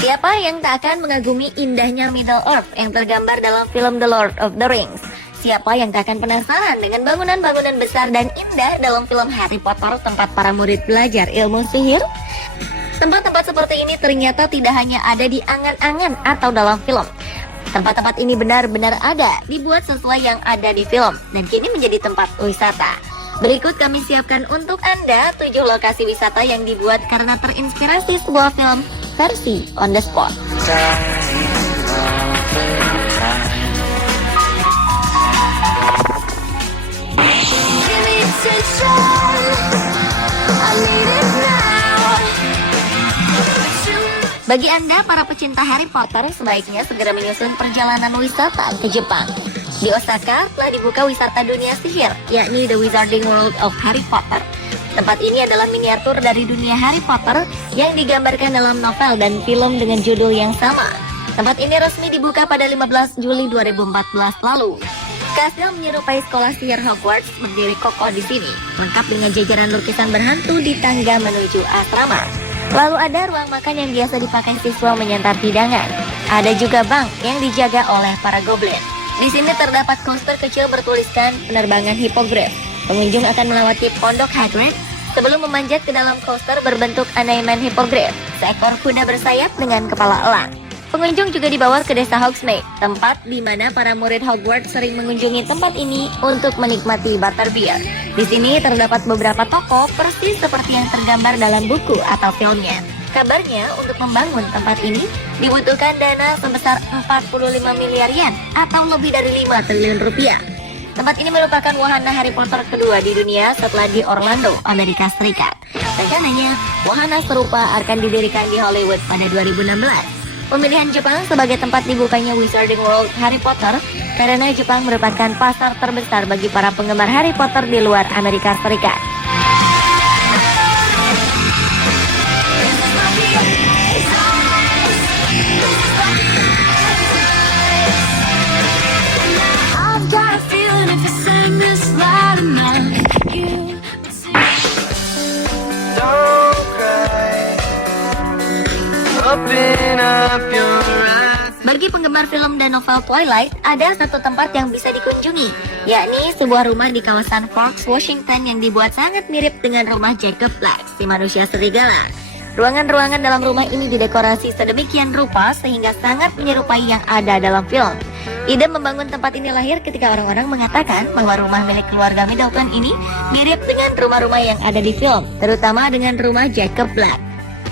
Siapa yang tak akan mengagumi indahnya Middle Earth yang tergambar dalam film The Lord of the Rings? Siapa yang tak akan penasaran dengan bangunan-bangunan besar dan indah dalam film Harry Potter, tempat para murid belajar ilmu sihir? Tempat-tempat seperti ini ternyata tidak hanya ada di angan-angan atau dalam film. Tempat-tempat ini benar-benar ada, dibuat sesuai yang ada di film, dan kini menjadi tempat wisata. Berikut kami siapkan untuk Anda 7 lokasi wisata yang dibuat karena terinspirasi sebuah film versi on the spot. Bagi Anda para pecinta Harry Potter, sebaiknya segera menyusun perjalanan wisata ke Jepang. Di Osaka telah dibuka wisata dunia sihir, yakni The Wizarding World of Harry Potter. Tempat ini adalah miniatur dari dunia Harry Potter yang digambarkan dalam novel dan film dengan judul yang sama. Tempat ini resmi dibuka pada 15 Juli 2014 lalu. Kastil menyerupai sekolah sihir Hogwarts berdiri kokoh di sini, lengkap dengan jajaran lukisan berhantu di tangga menuju asrama. Lalu ada ruang makan yang biasa dipakai siswa menyantap hidangan. Ada juga bank yang dijaga oleh para goblin. Di sini terdapat coaster kecil bertuliskan penerbangan hipogrif. Pengunjung akan melewati pondok Hagrid sebelum memanjat ke dalam coaster berbentuk Anaiman Hippogriff, seekor kuda bersayap dengan kepala elang. Pengunjung juga dibawa ke desa Hogsmeade, tempat di mana para murid Hogwarts sering mengunjungi tempat ini untuk menikmati butterbeer. Di sini terdapat beberapa toko persis seperti yang tergambar dalam buku atau filmnya. Kabarnya untuk membangun tempat ini dibutuhkan dana sebesar 45 miliar yen atau lebih dari 5 triliun rupiah. Tempat ini merupakan wahana Harry Potter kedua di dunia setelah di Orlando, Amerika Serikat. Rencananya, wahana serupa akan didirikan di Hollywood pada 2016. Pemilihan Jepang sebagai tempat dibukanya Wizarding World Harry Potter karena Jepang merupakan pasar terbesar bagi para penggemar Harry Potter di luar Amerika Serikat. Bagi penggemar film dan novel Twilight, ada satu tempat yang bisa dikunjungi, yakni sebuah rumah di kawasan Forks, Washington yang dibuat sangat mirip dengan rumah Jacob Black, si manusia serigala. Ruangan-ruangan dalam rumah ini didekorasi sedemikian rupa sehingga sangat menyerupai yang ada dalam film. Ide membangun tempat ini lahir ketika orang-orang mengatakan bahwa rumah milik keluarga Middleton ini mirip dengan rumah-rumah yang ada di film, terutama dengan rumah Jacob Black.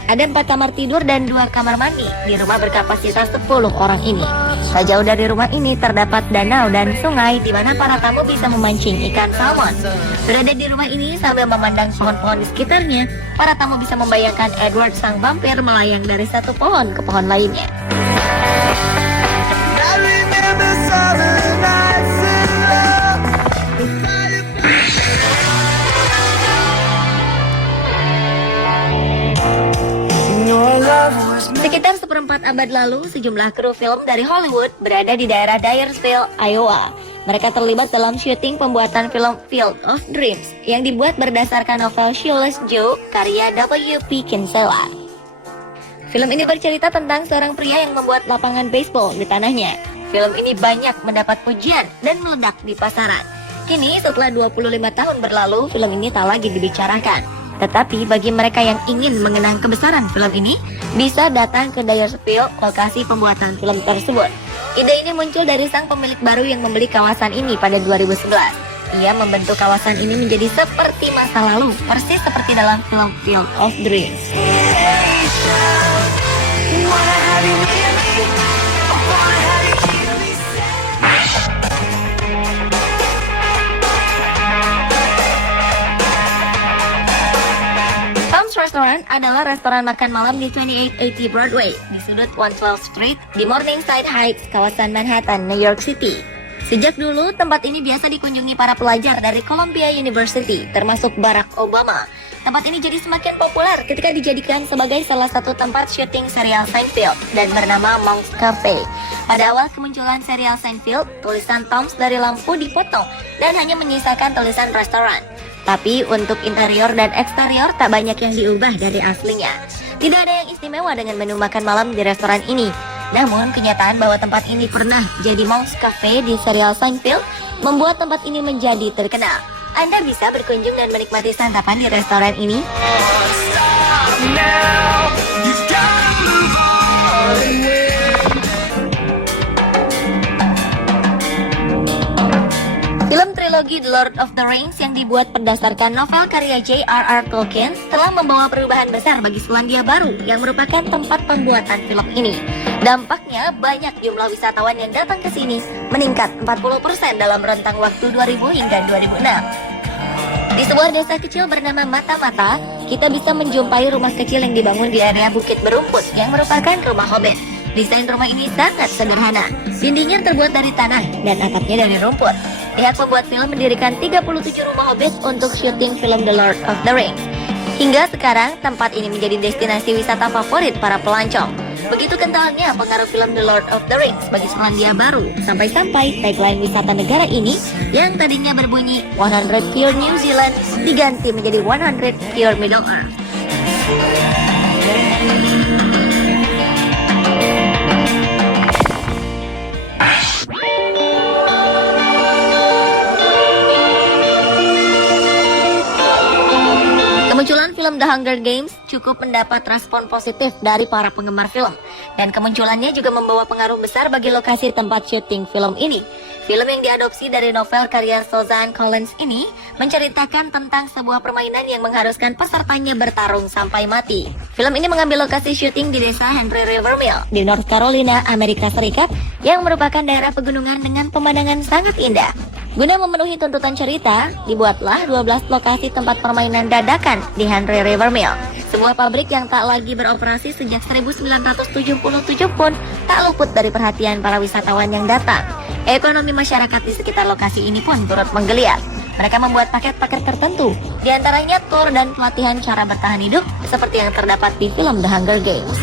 Ada 4 kamar tidur dan 2 kamar mandi di rumah berkapasitas 10 orang ini. Tak jauh dari rumah ini terdapat danau dan sungai di mana para tamu bisa memancing ikan salmon. Berada di rumah ini sambil memandang pohon-pohon di sekitarnya, para tamu bisa membayangkan Edward sang vampir melayang dari satu pohon ke pohon lainnya. Sekitar seperempat abad lalu, sejumlah kru film dari Hollywood berada di daerah Dyersville, Iowa. Mereka terlibat dalam syuting pembuatan film Field of Dreams yang dibuat berdasarkan novel Shoeless Joe karya W.P. Kinsella. Film ini bercerita tentang seorang pria yang membuat lapangan baseball di tanahnya. Film ini banyak mendapat pujian dan meledak di pasaran. Kini setelah 25 tahun berlalu, film ini tak lagi dibicarakan. Tetapi bagi mereka yang ingin mengenang kebesaran film ini, bisa datang ke Dyersville, lokasi pembuatan film tersebut. Ide ini muncul dari sang pemilik baru yang membeli kawasan ini pada 2011. Ia membentuk kawasan ini menjadi seperti masa lalu, persis seperti dalam film Field of Dreams. Restaurant adalah restoran makan malam di 2880 Broadway di sudut 112th Street di Morningside Heights, kawasan Manhattan, New York City. Sejak dulu, tempat ini biasa dikunjungi para pelajar dari Columbia University, termasuk Barack Obama. Tempat ini jadi semakin populer ketika dijadikan sebagai salah satu tempat syuting serial Seinfeld dan bernama Monk's Cafe. Pada awal kemunculan serial Seinfeld, tulisan Tom's dari lampu dipotong dan hanya menyisakan tulisan restoran. Tapi untuk interior dan eksterior tak banyak yang diubah dari aslinya. Tidak ada yang istimewa dengan menu makan malam di restoran ini. Namun kenyataan bahwa tempat ini pernah jadi Monk's Cafe di serial Seinfeld membuat tempat ini menjadi terkenal. Anda bisa berkunjung dan menikmati santapan di restoran ini. Film trilogi The Lord of the Rings yang dibuat berdasarkan novel karya J.R.R. Tolkien telah membawa perubahan besar bagi Selandia Baru yang merupakan tempat pembuatan film ini. Dampaknya, banyak jumlah wisatawan yang datang ke sini meningkat 40% dalam rentang waktu 2000 hingga 2006. Di sebuah desa kecil bernama Mata-Mata, kita bisa menjumpai rumah kecil yang dibangun di area bukit berumput yang merupakan rumah hobbit. Desain rumah ini sangat sederhana. Dindingnya terbuat dari tanah dan atapnya dari rumput. Pihak pembuat film mendirikan 37 rumah hobbit untuk syuting film The Lord of the Rings. Hingga sekarang, tempat ini menjadi destinasi wisata favorit para pelancong. Begitu kentalnya pengaruh film The Lord of the Rings bagi Selandia Baru, sampai-sampai tagline wisata negara ini yang tadinya berbunyi 100 Pure New Zealand diganti menjadi 100 Pure Middle Earth. Kemunculan film The Hunger Games cukup mendapat respon positif dari para penggemar film, dan kemunculannya juga membawa pengaruh besar bagi lokasi tempat syuting film ini. Film yang diadopsi dari novel karya Suzanne Collins ini menceritakan tentang sebuah permainan yang mengharuskan pesertanya bertarung sampai mati. Film ini mengambil lokasi syuting di desa Henry River Mill di North Carolina, Amerika Serikat, yang merupakan daerah pegunungan dengan pemandangan sangat indah. Guna memenuhi tuntutan cerita, dibuatlah 12 lokasi tempat permainan dadakan di Henry River Mill. Sebuah pabrik yang tak lagi beroperasi sejak 1977 pun tak luput dari perhatian para wisatawan yang datang. Ekonomi masyarakat di sekitar lokasi ini pun turut menggeliat. Mereka membuat paket-paket tertentu, diantaranya tur dan pelatihan cara bertahan hidup seperti yang terdapat di film The Hunger Games.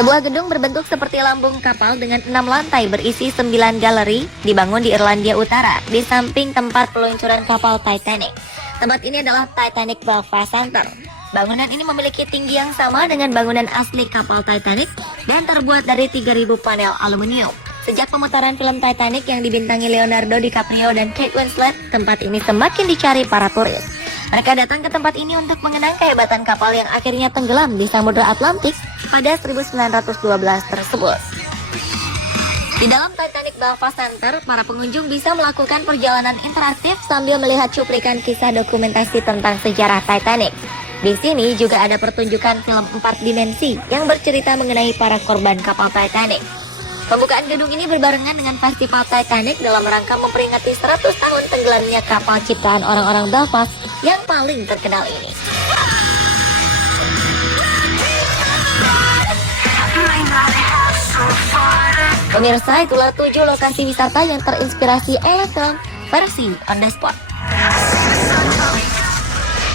Sebuah gedung berbentuk seperti lambung kapal dengan 6 lantai berisi 9 galeri dibangun di Irlandia Utara di samping tempat peluncuran kapal Titanic. Tempat ini adalah Titanic Belfast Center. Bangunan ini memiliki tinggi yang sama dengan bangunan asli kapal Titanic dan terbuat dari 3.000 panel aluminium. Sejak pemutaran film Titanic yang dibintangi Leonardo DiCaprio dan Kate Winslet, tempat ini semakin dicari para turis. Mereka datang ke tempat ini untuk mengenang kehebatan kapal yang akhirnya tenggelam di Samudra Atlantik pada 1912 tersebut. Di dalam Titanic Belfast Center, para pengunjung bisa melakukan perjalanan interaktif sambil melihat cuplikan kisah dokumentasi tentang sejarah Titanic. Di sini juga ada pertunjukan film 4 dimensi yang bercerita mengenai para korban kapal Titanic. Pembukaan gedung ini berbarengan dengan Festival Titanic dalam rangka memperingati 100 tahun tenggelamnya kapal ciptaan orang-orang Belfast yang paling terkenal ini. Pemirsa, itulah 7 lokasi wisata yang terinspirasi oleh film versi On the Spot.